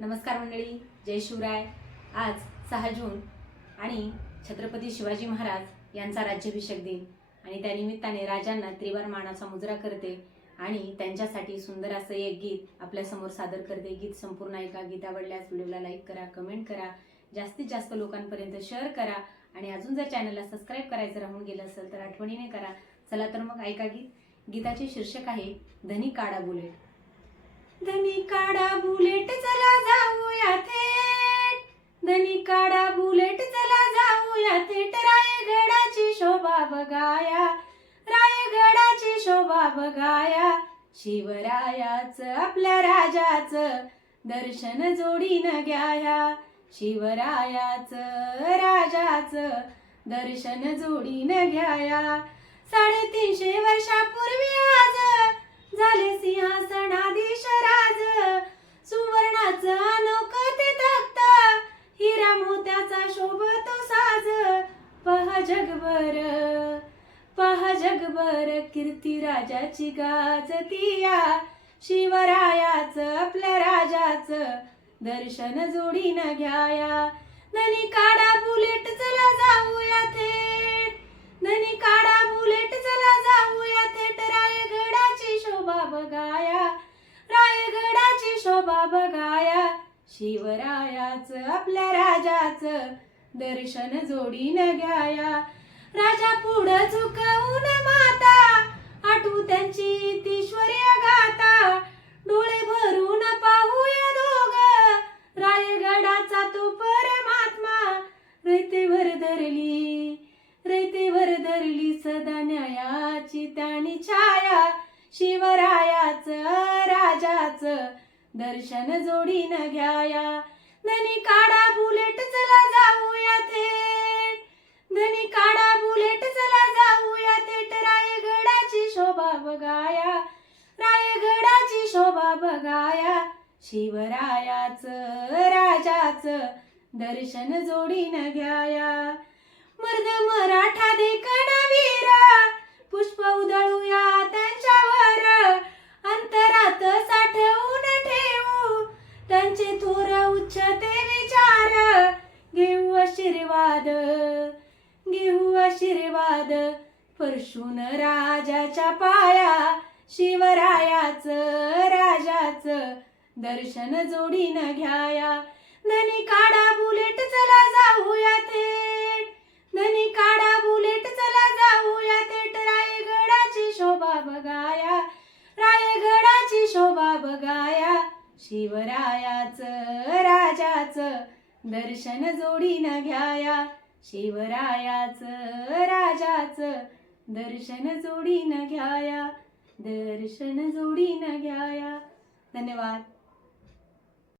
नमस्कार मंडळी जय शिवराय. आज सहा जून आणि छत्रपती शिवाजी महाराज यांचा राज्याभिषेक दिन आणि त्यानिमित्ताने राजांना त्रिवार मानाचा मुजरा करते आणि त्यांच्यासाठी सुंदर असं एक गीत आपल्यासमोर सादर करते. गीत संपूर्ण ऐका गीत आवडल्यास व्हिडिओला लाईक करा कमेंट करा जास्तीत जास्त लोकांपर्यंत शेअर करा आणि अजून जर चॅनलला सबस्क्राईब करायचं राहून गेलं असेल तर आठवणीने करा. चला तर मग ऐका गीत. गीताचे शीर्षक आहे धनी काडा बुलेट. धनी काडा बुलेट चला बघाया. रायगडाची शोभा बघाया. शिवरायाच आपल्या राजाच दर्शन जोडीनं घ्याया. शिवरायाच राजाच दर्शन जोडीनं घ्याया. साडेतीनशे वर्षापूर्वी पहा जगभर कीर्ती राजाची गाजतीया. शिवरायाच आपल्या राजाच दर्शन जोडीनं घ्याया. धनी काढा बुलेट चला जाऊया थेट. धनी काढा बुलेट चला जाऊया थेट. रायगडाची शोभा बघाया. रायगडाची शोभा बघाया. शिवरायाच आपल्या राजाच दर्शन जोडीनं घ्याया. राजा पुढं धरली. रयतेवर धरली सदा न्यायाची त्याने छाया. शिवरायाच राजाच दर्शन जोडीनं घ्याया. धनी काढा बुलेट चला जाऊया थेट. धनी काढा बुलेट चला जाऊया थेट. रायगडाची शोभा बघाया. रायगडाची शोभा बघाया. शिवरायाच राजाच दर्शन जोडीनं घ्याया. मर्द मराठा देखना वीरा. पुष्प उधळूया त्यांच्यावर. अंतरात साठवून ठेवू. त्यांचे थोर उच्चते विचार. घेऊ आशीर्वाद घेऊ आशीर्वाद. परशून राजाच्या पाया शिवरायाच राजाच दर्शन जोडीनं घ्याया. धनी काढा बुलेट चला जाऊया थेट. धनी काढा बुलेट चला जाऊया थेट. रायगडाची शोभा बघाया रायगडाची शोभा बघाया. शिवरायाच राजाच दर्शन जोडीनं घ्याया. शिवरायाच राजाच दर्शन जोडीनं घ्याया. दर्शन जोडीनं घ्याया. धन्यवाद.